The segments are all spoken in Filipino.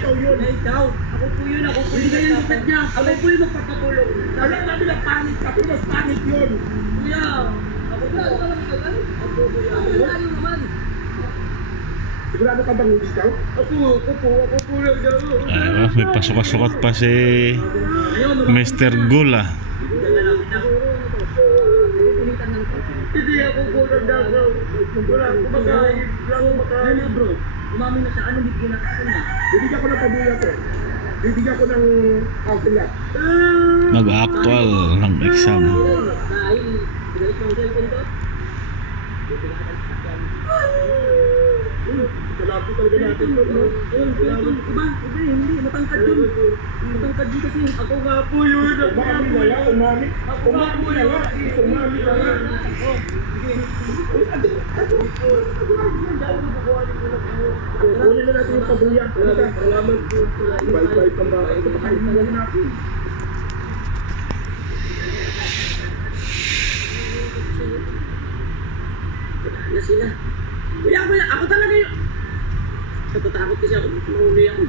ikaw yun. Na ikaw. Ako po yun. Ako po Hindi yun. kayo lupit niya. Ako po yung magpapatulong. Alam namin na panic ka, pero mas panic yun. Kuya. Ako po. Ako po yan. Ako layo naman. Sigurado ka bang ikaw? Ako po lang yan. Ay, may pasukat-sukat pa si Mr. Gula. Hindi ako po nagdagaw. Wala ako makain. Wala ako makain. Ano bro? Umamin na siya. Anong bibigyan natin sa kanya? Bibigyan ko ng pabuya to. Bibigyan ko ng counselor. Mag-actual ng exam. Dahil, pinalik mo ang cellphone ko. Bibigyan ka ng sakyan. Salapit talaga natin to, bro. Iba, hindi. Matangkad yun. Matangkad yun kasi. Ako nga po yun. Umami na lang, umami. Ako nga po yun. Umami na lang. Kunin na natin yung pabuya. Salamat po. Bye-bye pa ba? Ito pakain na lang natin. Wala na sila. Kuya, ako talaga yun. Natatakot kasi ako. Mahuli ako.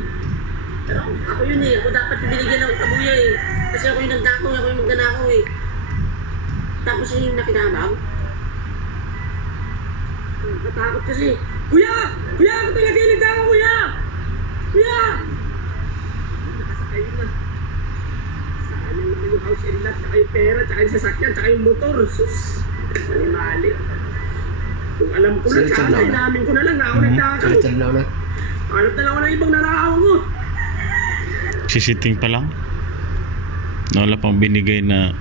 Pero ako yun eh. Ako dapat binigyan ng kabuya eh. Kasi ako yung nagdakaw. Ako yung magdanakaw eh. Tapos yun yung nakinabang. Natakot kasi. Kuya! Kuya! Ako talaga yung nagdakaw, kuya! Kuya! Nakasakay na. Saan yung house and lot, tsaka yung pera, tsaka yung sasakyan, tsaka yung motor. Sus! Mali-mali. Kung alam ko na, tsaka namin ko na lang na ako nagdakaw. Hanap na lang ako ng ibang nanakaw mo. Sisiting pa lang. Wala pang binigay na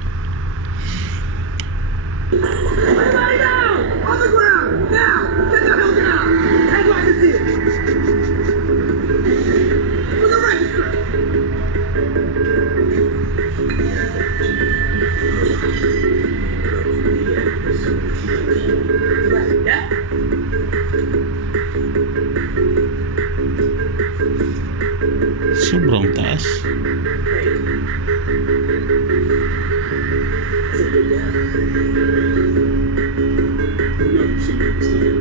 Everybody down! On the ground! Now! Get the hell down! Head like a deer! For the register! Yeah? sobrang taas. Sige.